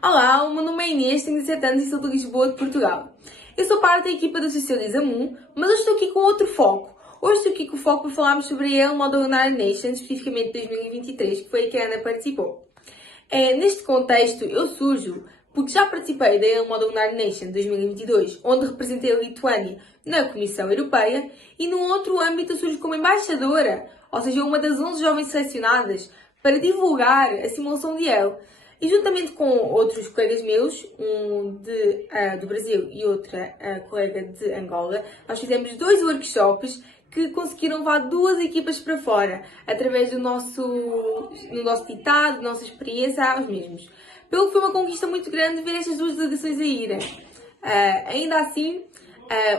Olá, o meu nome é Inês, tenho 17 anos e sou de Lisboa, de Portugal. Eu sou parte da equipa do Socializamu, mas eu estou aqui com outro foco. Hoje estou aqui com o foco para falarmos sobre a Yale Model United Nations, especificamente 2023, que foi a que a Ana participou. Neste contexto, eu surjo porque já participei da Yale Model United Nations 2022, onde representei a Lituânia na Comissão Europeia, e num outro âmbito eu surjo como embaixadora, ou seja, uma das 11 jovens selecionadas para divulgar a simulação de Yale. E juntamente com outros colegas meus, do Brasil e outra colega de Angola, nós fizemos 2 workshops que conseguiram levar 2 equipas para fora, através do nosso ditado, da nossa experiência aos mesmos. Pelo que foi uma conquista muito grande ver estas 2 delegações a irem. Ainda assim,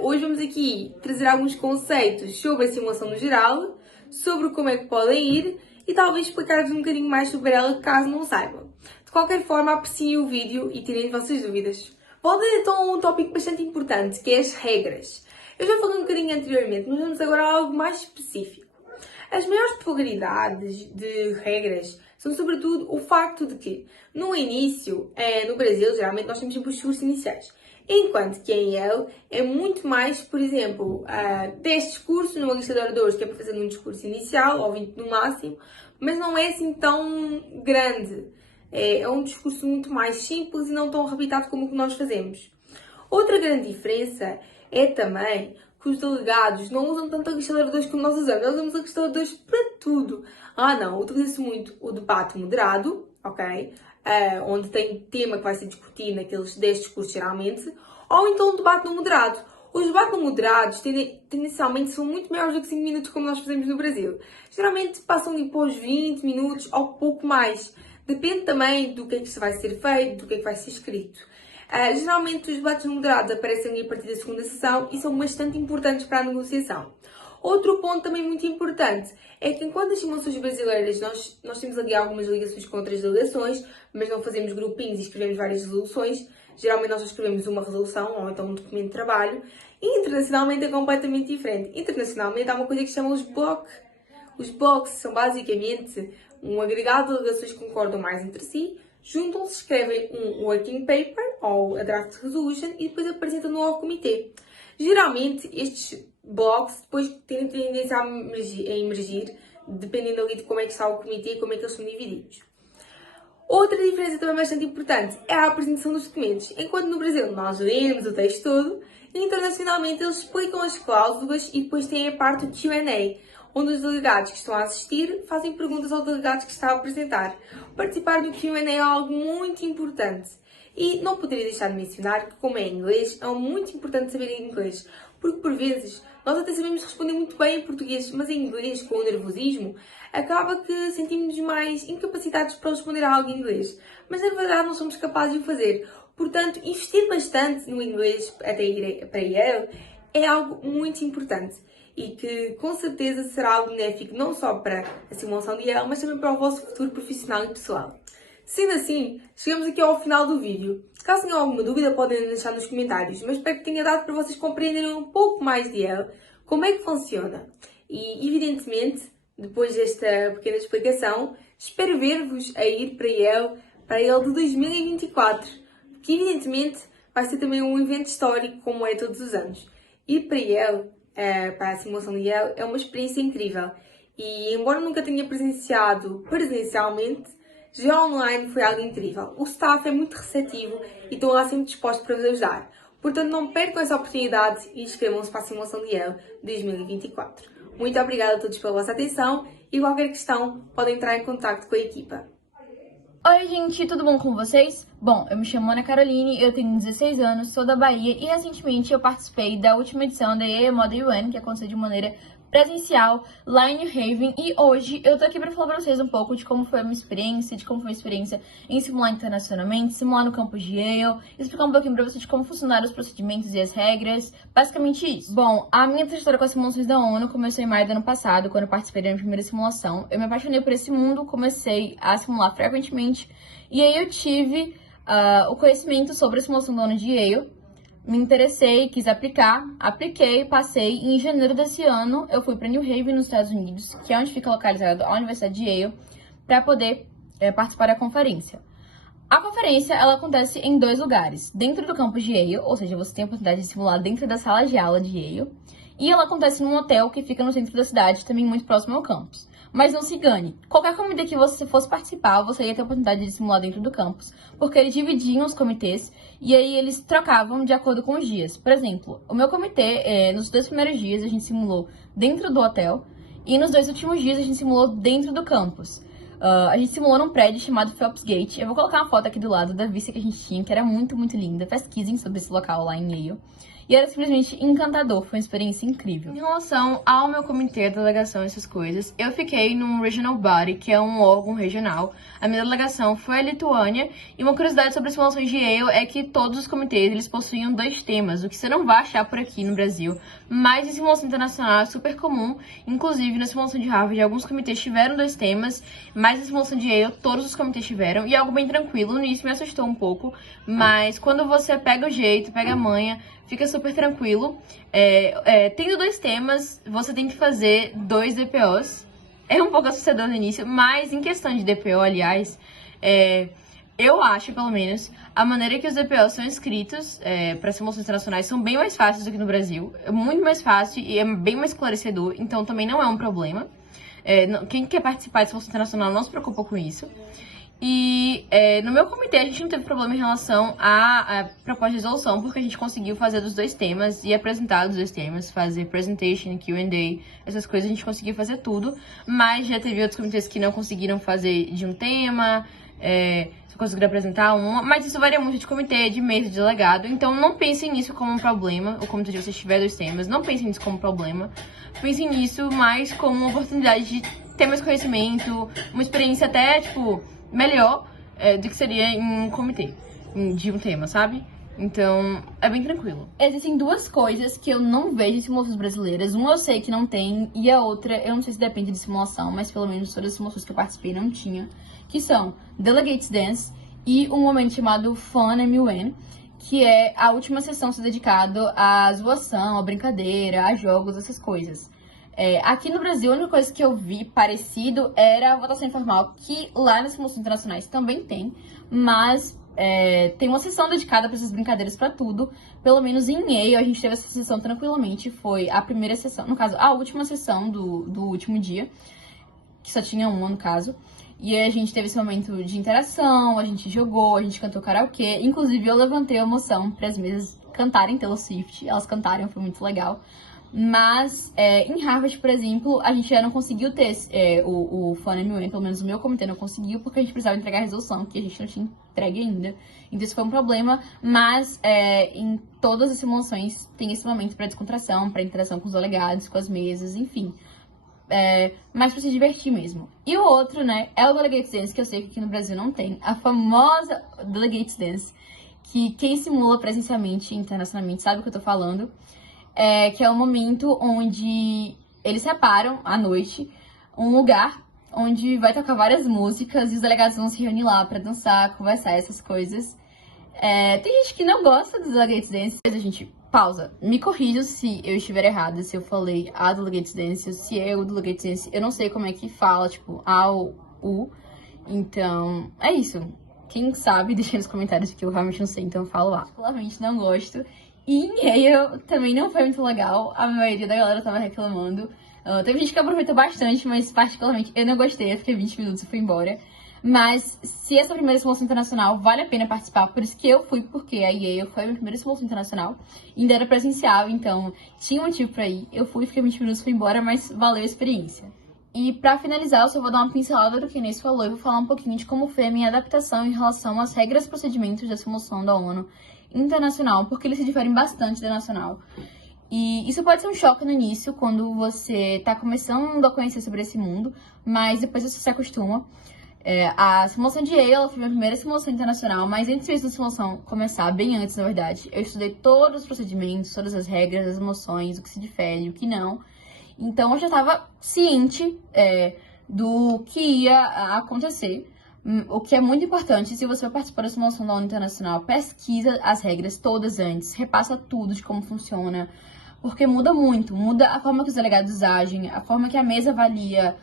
hoje vamos aqui trazer alguns conceitos sobre a simulação no geral, sobre como é que podem ir e talvez explicar-vos um bocadinho mais sobre ela, caso não saibam. De qualquer forma, apreciem o vídeo e tirem as vossas dúvidas. Voltando então a um tópico bastante importante, que é as regras. Eu já falei um bocadinho anteriormente, mas vamos agora a algo mais específico. As maiores probabilidades de regras são sobretudo o facto de que, no início, no Brasil, geralmente nós temos sempre os cursos iniciais. Enquanto que em Yale é muito mais, por exemplo, 10 discursos numa lista de oradores, que é para fazer um discurso inicial, ou 20 no máximo, mas não é assim tão grande. É um discurso muito mais simples e não tão arrebitado como o que nós fazemos. Outra grande diferença é também que os delegados não usam tanto a lista de oradores como nós usamos. Nós usamos a lista de oradores para tudo. Não, utiliza-se muito o debate moderado, ok? Onde tem tema que vai ser discutido naqueles 10 discursos geralmente, ou então o debate no moderado. Os debates no moderados tendencialmente são muito maiores do que 5 minutos como nós fazemos no Brasil. Geralmente passam de os 20 minutos ou pouco mais. Depende também do que é que vai ser feito, do que é que vai ser escrito. Geralmente os debates moderados aparecem ali a partir da segunda sessão e são bastante importantes para a negociação. Outro ponto também muito importante é que enquanto as simulações brasileiras nós temos ali algumas ligações com outras delegações, mas não fazemos grupinhos e escrevemos várias resoluções, geralmente nós só escrevemos uma resolução ou então um documento de trabalho, e internacionalmente é completamente diferente. Internacionalmente há uma coisa que se chama os blocos. Os blocos são basicamente um agregado de delegações que concordam mais entre si, juntam-se, escrevem um working paper ou a draft resolution e depois apresentam-no ao comitê. Geralmente estes blocos depois têm tendência a emergir, dependendo ali de como é que está o comitê e como é que eles são divididos. Outra diferença também bastante importante é a apresentação dos documentos. Enquanto no Brasil nós lemos o texto todo, internacionalmente eles explicam as cláusulas e depois tem a parte do Q&A, onde os delegados que estão a assistir fazem perguntas aos delegados que está a apresentar. Participar do Q&A é algo muito importante. E não poderia deixar de mencionar que, como é em inglês, é muito importante saber inglês, porque por vezes nós até sabemos responder muito bem em português, mas em inglês, com o nervosismo, acaba que sentimos mais incapacitados para responder a algo em inglês. Mas na verdade não somos capazes de o fazer. Portanto, investir bastante no inglês até ir para Yale é algo muito importante e que com certeza será algo benéfico não só para a simulação de Yale, mas também para o vosso futuro profissional e pessoal. Sendo assim, chegamos aqui ao final do vídeo. Caso tenham alguma dúvida, podem deixar nos comentários, mas espero que tenha dado para vocês compreenderem um pouco mais de Yale, como é que funciona. E, evidentemente, depois desta pequena explicação, espero ver-vos a ir para Yale de 2024, que evidentemente vai ser também um evento histórico, como é todos os anos. Ir para Yale, para a simulação de Yale, é uma experiência incrível. E, embora nunca tenha presenciado presencialmente, já online foi algo incrível. O staff é muito receptivo e estão lá sempre dispostos para vos ajudar. Portanto, não percam essa oportunidade e inscrevam-se para a simulação de Yale 2024. Muito obrigada a todos pela vossa atenção e qualquer questão podem entrar em contato com a equipa. Oi gente, tudo bom com vocês? Bom, eu me chamo Ana Caroline, eu tenho 16 anos, sou da Bahia e recentemente eu participei da última edição da Yale Model UN, que aconteceu de maneira presencial lá em New Haven, e hoje eu tô aqui para falar para vocês um pouco de como foi a minha experiência, em simular internacionalmente, simular no campus de Yale, explicar um pouquinho para vocês de como funcionaram os procedimentos e as regras, basicamente isso. Bom, a minha trajetória com as simulações da ONU começou em maio do ano passado, quando eu participei da minha primeira simulação. Eu me apaixonei por esse mundo, comecei a simular frequentemente, e aí eu tive o conhecimento sobre a simulação da ONU de Yale. Me interessei, quis aplicar, apliquei, passei, e em janeiro desse ano eu fui para New Haven, nos Estados Unidos, que é onde fica localizada a Universidade de Yale, para poder participar da conferência. A conferência, ela acontece em 2 lugares. Dentro do campus de Yale, ou seja, você tem a oportunidade de simular dentro da sala de aula de Yale. E ela acontece num hotel que fica no centro da cidade, também muito próximo ao campus. Mas não se engane, qualquer comitê que você fosse participar, você ia ter a oportunidade de simular dentro do campus, porque eles dividiam os comitês e aí eles trocavam de acordo com os dias. Por exemplo, o meu comitê, nos 2 primeiros dias a gente simulou dentro do hotel e nos 2 últimos dias a gente simulou dentro do campus. A gente simulou num prédio chamado Phelps Gate. Eu vou colocar uma foto aqui do lado da vista que a gente tinha, que era muito, muito linda. Pesquisem sobre esse local lá em Yale. E era simplesmente encantador, foi uma experiência incrível. Em relação ao meu comitê, a delegação, essas coisas, eu fiquei num Regional Body, que é um órgão regional. A minha delegação foi a Lituânia, e uma curiosidade sobre as simulações de Yale é que todos os comitês, eles possuíam 2 temas, o que você não vai achar por aqui no Brasil, mas em simulação internacional é super comum. Inclusive, na simulação de Harvard, alguns comitês tiveram 2 temas, mas na simulação de Yale, todos os comitês tiveram, e é algo bem tranquilo. No início me assustou um pouco, mas quando você pega o jeito, pega a manha, fica super tranquilo. Tendo 2 temas, você tem que fazer 2 DPOs. É um pouco assustador no início, mas em questão de DPO, aliás, eu acho, pelo menos, a maneira que os DPOs são escritos para simulações internacionais são bem mais fáceis do que no Brasil. É muito mais fácil e é bem mais esclarecedor, então também não é um problema. Quem quer participar de simulação internacional não se preocupa com isso. E no meu comitê a gente não teve problema em relação à proposta de resolução, porque a gente conseguiu fazer dos 2 temas e apresentar os 2 temas, fazer presentation, Q&A, essas coisas a gente conseguiu fazer tudo, mas já teve outros comitês que não conseguiram fazer de um tema, só conseguiram apresentar uma, mas isso varia muito de comitê, de mesa, de delegado, então não pensem nisso como um problema, o comitê de vocês tiver 2 temas, não pensem nisso como um problema, pensem nisso mais como uma oportunidade de ter mais conhecimento, uma experiência até, melhor do que seria em um comitê de um tema, sabe? Então, é bem tranquilo. Existem 2 coisas que eu não vejo em simulações brasileiras. Uma eu sei que não tem, e a outra, eu não sei se depende de simulação, mas pelo menos todas as simulações que eu participei não tinha, que são Delegates Dance e um momento chamado Fun MUN, que é a última sessão ser dedicado à zoação, à brincadeira, a jogos, essas coisas. Aqui no Brasil, a única coisa que eu vi parecido era a votação informal, que lá nas simulações internacionais também tem, mas tem uma sessão dedicada para essas brincadeiras para tudo. Pelo menos em Yale, a gente teve essa sessão tranquilamente. Foi a primeira sessão, no caso, a última sessão do último dia, que só tinha uma no caso. E aí a gente teve esse momento de interação, a gente jogou, a gente cantou karaokê. Inclusive, eu levantei a moção para as mesas cantarem Taylor Swift. Elas cantaram, foi muito legal. Mas em Harvard, por exemplo, a gente já não conseguiu ter o Fun MUN, pelo menos o meu comitê não conseguiu, porque a gente precisava entregar a resolução, que a gente não tinha entregue ainda. Então isso foi um problema, mas em todas as simulações tem esse momento para descontração, para interação com os delegados, com as mesas, enfim. Mas pra se divertir mesmo. E o outro, né, é o Delegates Dance, que eu sei que aqui no Brasil não tem. A famosa Delegates Dance, que quem simula presencialmente, internacionalmente, sabe o que eu tô falando. Que é o momento onde eles separam, à noite, um lugar onde vai tocar várias músicas e os delegados vão se reunir lá pra dançar, conversar, essas coisas. Tem gente que não gosta dos Delegates Dance. Mas a gente, pausa. Me corrija se eu estiver errada, se eu falei a Delegates Dance, se é o Delegates Dance. Eu não sei como é que fala, tipo, A ou U. Então, é isso. Quem sabe, deixa nos comentários, porque eu realmente não sei, então eu falo A. Particularmente não gosto. E em Yale também não foi muito legal, a maioria da galera tava reclamando. Teve gente que aproveitou bastante, mas particularmente eu não gostei, eu fiquei 20 minutos e fui embora. Mas se essa primeira simulação internacional vale a pena participar, por isso que eu fui, porque a Yale foi a minha primeira simulação internacional, ainda era presencial, então tinha um motivo pra ir. Eu fui, fiquei 20 minutos e fui embora, mas valeu a experiência. E pra finalizar, eu só vou dar uma pincelada do que a Inês falou e vou falar um pouquinho de como foi a minha adaptação em relação às regras e procedimentos da simulação da ONU internacional, porque eles se diferem bastante da nacional. E isso pode ser um choque no início, quando você tá começando a conhecer sobre esse mundo, mas depois você se acostuma. A simulação de Yale foi a minha primeira simulação internacional, mas antes da simulação começar, bem antes, na verdade, eu estudei todos os procedimentos, todas as regras, as emoções, o que se difere, o que não. Então eu já estava ciente do que ia acontecer. O que é muito importante, se você vai participar da simulação da ONU Internacional, pesquisa as regras todas antes, repassa tudo de como funciona, porque muda muito, muda a forma que os delegados agem, a forma que a mesa avalia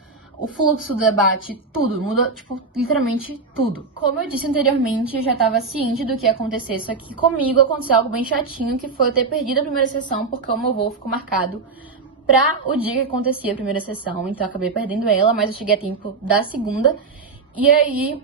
o fluxo do debate, tudo, muda, tipo, literalmente tudo. Como eu disse anteriormente, eu já estava ciente do que ia acontecer, só que comigo aconteceu algo bem chatinho, que foi eu ter perdido a primeira sessão, porque o meu voo ficou marcado pra o dia que acontecia a primeira sessão, então eu acabei perdendo ela, mas eu cheguei a tempo da segunda, e aí,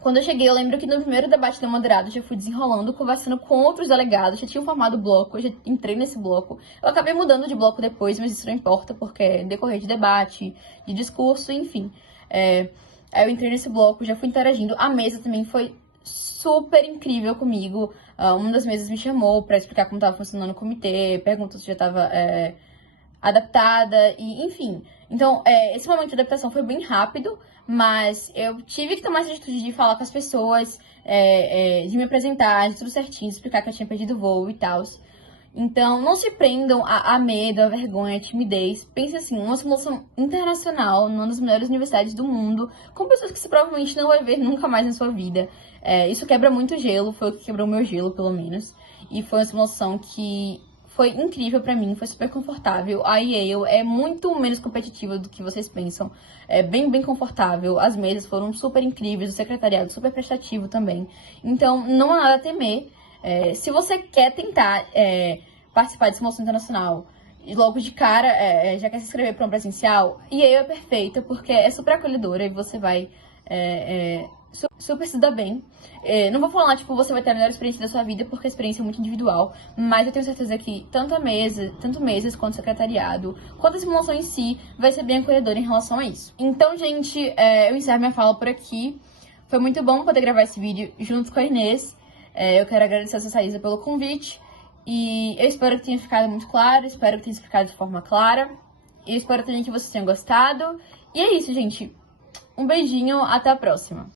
quando eu cheguei, eu lembro que no primeiro debate da moderada eu já fui desenrolando, conversando com outros delegados, já tinham formado bloco, eu já entrei nesse bloco. Eu acabei mudando de bloco depois, mas isso não importa, porque é decorrer de debate, de discurso, enfim. Aí eu entrei nesse bloco, já fui interagindo. A mesa também foi super incrível comigo. Uma das mesas me chamou pra explicar como estava funcionando o comitê, perguntou se já estava adaptada, e enfim. Então, esse momento de adaptação foi bem rápido, mas eu tive que tomar essa atitude de falar com as pessoas, de me apresentar, de tudo certinho, explicar que eu tinha perdido o voo e tal. Então, não se prendam a medo, a vergonha, a timidez. Pense assim, uma simulação internacional, numa das melhores universidades do mundo, com pessoas que você provavelmente não vai ver nunca mais na sua vida. Isso quebra muito gelo, foi o que quebrou meu gelo, pelo menos. E foi uma simulação que foi incrível pra mim, foi super confortável. A Yale é muito menos competitiva do que vocês pensam. É bem, bem confortável. As mesas foram super incríveis, o secretariado super prestativo também. Então, não há nada a temer. Se você quer tentar participar de simulação internacional e logo de cara já quer se inscrever para um presencial, Yale é perfeita porque é super acolhedora e você vai super se dar bem. Não vou falar, tipo, você vai ter a melhor experiência da sua vida, porque a experiência é muito individual, mas eu tenho certeza que tanto mesas quanto secretariado, quanto a simulação em si, vai ser bem acolhedora em relação a isso. Então, gente, eu encerro minha fala por aqui. Foi muito bom poder gravar esse vídeo junto com a Inês. Eu quero agradecer a Saísa pelo convite, e eu espero que tenha ficado muito claro, espero que tenha explicado de forma clara, e eu espero também que vocês tenham gostado. E é isso, gente. Um beijinho, até a próxima.